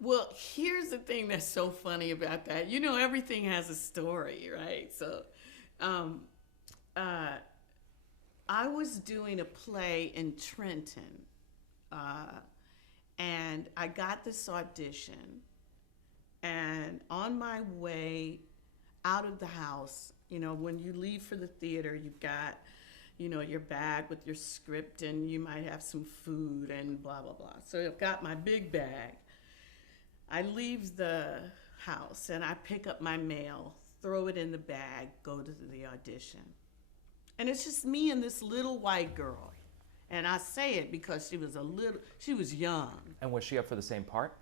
Well, here's the thing that's so funny about that. You know, everything has a story, right? So, um, uh, I was doing a play in Trenton, uh, and I got this audition. And on my way out of the house, you know, when you leave for the theater, you've got, you know, your bag with your script, and you might have some food and blah, blah, blah. So I've got my big bag. I leave the house and I pick up my mail, throw it in the bag, go to the audition. And it's just me and this little white girl. And I say it because she was young. And was she up for the same part?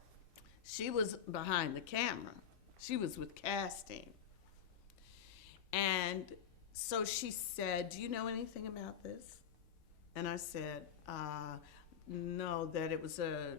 She was behind the camera. She was with casting. And so she said, "Do you know anything about this?" And I said, no, that it was a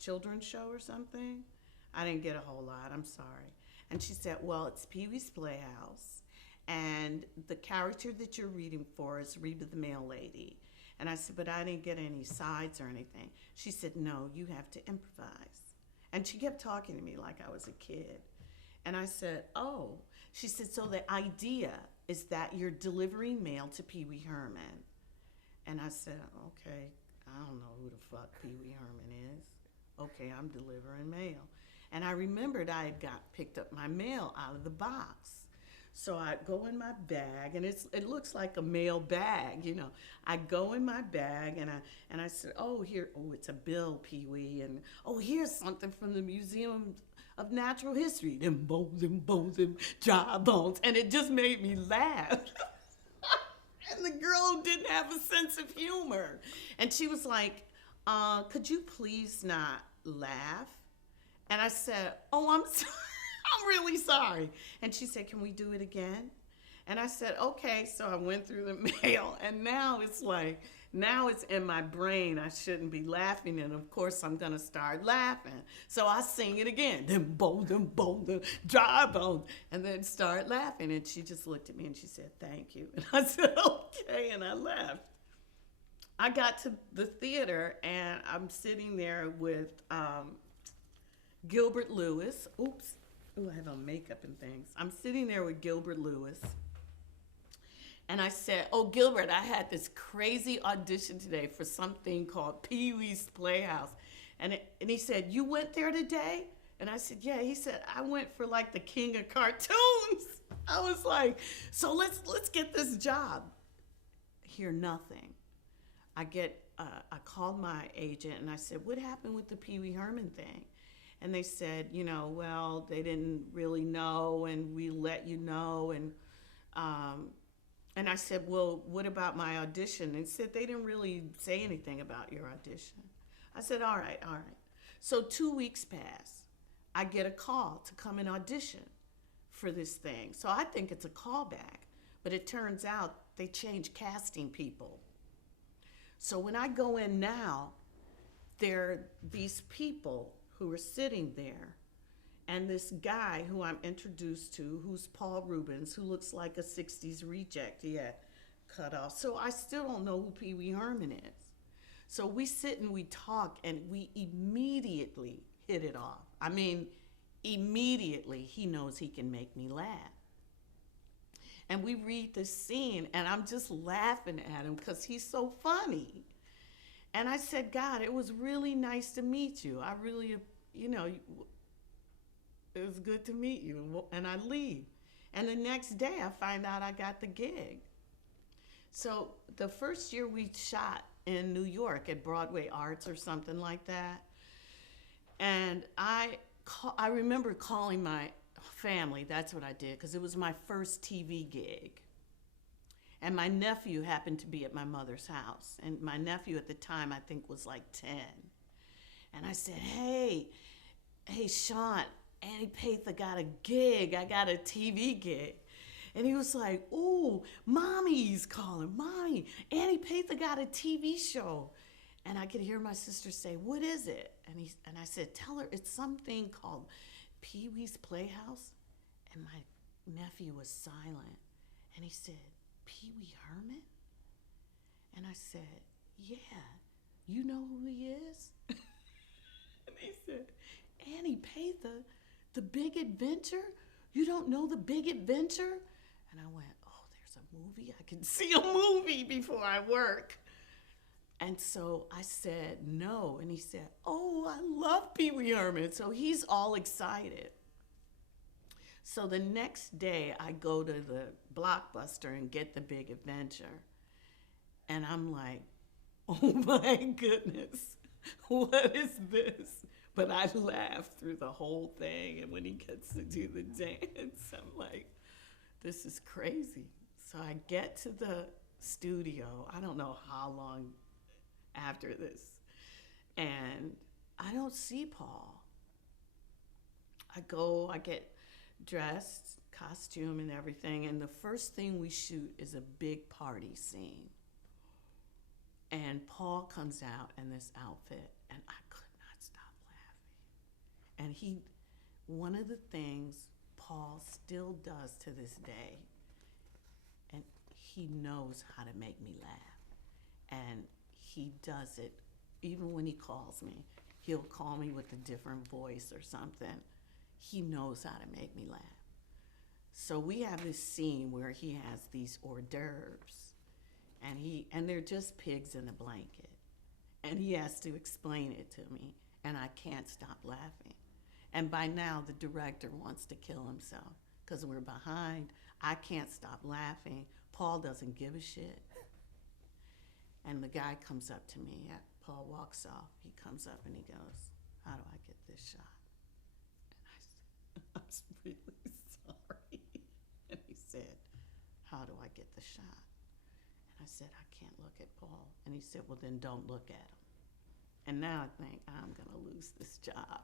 children's show or something. I didn't get a whole lot. I'm sorry. And she said, "Well, it's Pee Wee's Playhouse. And the character that you're reading for is Reba the Mail Lady." And I said, "But I didn't get any sides or anything." She said, "No, you have to improvise." And she kept talking to me like I was a kid. And I said, "Oh." She said, "So the idea is that you're delivering mail to Pee Wee Herman." And I said, "Okay, I don't know who the fuck Pee Wee Herman is. Okay, I'm delivering mail." And I remembered I had picked up my mail out of the box. So I go in my bag, and it looks like a mail bag, you know. I go in my bag, and I said, "Oh, here, oh, it's a bill, Pee Wee, and oh, here's something from the Museum of Natural History. Them bones, them dry bones," and it just made me laugh. And the girl didn't have a sense of humor, and she was like, "Could you please not laugh?" And I said, "Oh, I'm sorry. I'm really sorry." And she said, "Can we do it again?" And I said, "Okay." So I went through the mail, and now it's in my brain. I shouldn't be laughing, and of course I'm gonna start laughing. So I sing it again, them bones, dry bones, and then start laughing. And she just looked at me and she said, "Thank you." And I said, "Okay," and I left. I got to the theater, and I'm sitting there with Gilbert Lewis. Oops. Ooh, I have on makeup and things. I'm sitting there with Gilbert Lewis. And I said, "Oh, Gilbert, I had this crazy audition today for something called Pee Wee's Playhouse." And he said, "You went there today?" And I said, "Yeah." He said, "I went for like the king of cartoons." I was like, "So let's get this job." Hear nothing. I called my agent and I said, "What happened with the Pee Wee Herman thing?" And they said, "Well, they didn't really know, and we let you know." And I said, "Well, what about my audition?" And said they didn't really say anything about your audition. I said, "All right, all right." So 2 weeks pass. I get a call to come and audition for this thing. So I think it's a callback, but it turns out they changed casting people. So when I go in now, there are these people who are sitting there, and this guy who I'm introduced to, who's Paul Rubens, who looks like a 60s reject. He had cut off. So I still don't know who Pee Wee Herman is. So we sit and we talk, and we immediately hit it off. I mean, immediately he knows he can make me laugh. And we read this scene, and I'm just laughing at him because he's so funny. And I said, "God, it was really nice to meet you. I really, you know, it was good to meet you." And I leave. And the next day, I find out I got the gig. So the first year we shot in New York at Broadway Arts or something like that. And I remember calling my family. That's what I did, because it was my first TV gig. And my nephew happened to be at my mother's house. And my nephew at the time, I think, was like 10. And I said, hey, Sean, Annie Patha got a gig. I got a TV gig." And he was like, "Ooh, Mommy's calling. Mommy, Annie Patha got a TV show." And I could hear my sister say, "What is it?" And I said, "Tell her it's something called Pee Wee's Playhouse." And my nephew was silent. And he said, "Pee Wee Herman?" And I said, "Yeah, you know who he is?" And he said, "Annie the Big Adventure? You don't know The Big Adventure? And I went, oh, there's a movie? I can see a movie before I work. And so I said no. And he said, oh, I love Pee Wee Herman. So he's all excited. So the next day I go to the Blockbuster and get The Big Adventure. And I'm like, oh my goodness, what is this? But I laughed through the whole thing. And when he gets to do the dance, I'm like, this is crazy. So I get to the studio, I don't know how long after this, and I don't see Paul. I get dressed, costume and everything, and the first thing we shoot is a big party scene. And Paul comes out in this outfit, and I could not stop laughing. And one of the things Paul still does to this day, and he knows how to make me laugh. And he does it, even when he calls me, he'll call me with a different voice or something. He knows how to make me laugh. So we have this scene where he has these hors d'oeuvres, and they're just pigs in a blanket. And he has to explain it to me, and I can't stop laughing. And by now, the director wants to kill himself because we're behind. I can't stop laughing. Paul doesn't give a shit. And the guy comes up to me. Paul walks off. He comes up and he goes, how do I get this shot? And I said, I'm really sorry. And he said, how do I get the shot? And I said, I can't look at Paul. And he said, well, then don't look at him. And now I think I'm going to lose this job.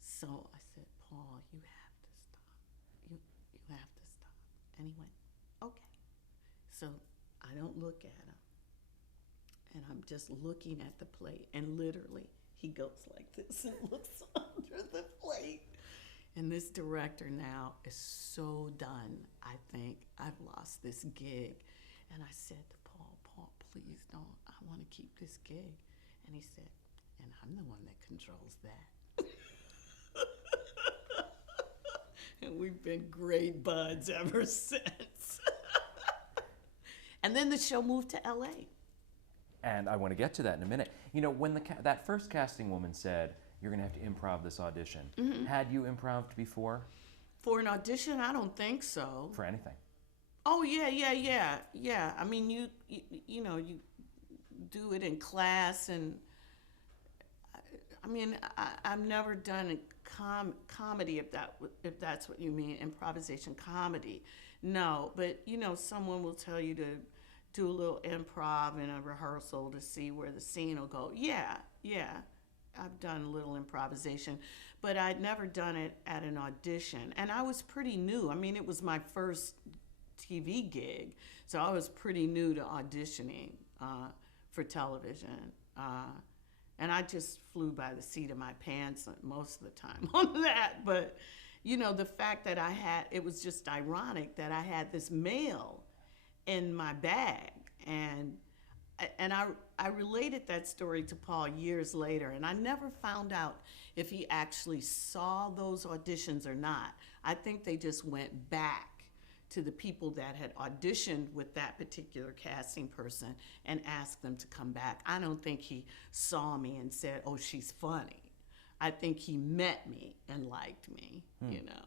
So I said, Paul, you have to stop. You have to stop. And he went, okay. So I don't look at him. And I'm just looking at the plate. And literally, he goes like this and looks under the plate. And this director now is so done. I think I've lost this gig. And I said to Paul, please don't. I want to keep this gig. And he said, and I'm the one that controls that. And we've been great buds ever since. And then the show moved to LA. And I want to get to that in a minute. You know, when that first casting woman said, you're going to have to improv this audition, had you improv'd before? For an audition, I don't think so. For anything? Oh, yeah. I mean, you know, you do it in class, and I mean, I've never done a comedy, if that's what you mean, improvisation comedy. No, but you know, someone will tell you to do a little improv in a rehearsal to see where the scene will go. Yeah. I've done a little improvisation, but I'd never done it at an audition. And I was pretty new. I mean, it was my first TV gig, so I was pretty new to auditioning for television. And I just flew by the seat of my pants most of the time on that. But, you know, the fact that it was just ironic that I had this mail in my bag. And I related that story to Paul years later, and I never found out if he actually saw those auditions or not. I think they just went back to the people that had auditioned with that particular casting person and asked them to come back. I don't think he saw me and said, oh, she's funny. I think he met me and liked me, you know.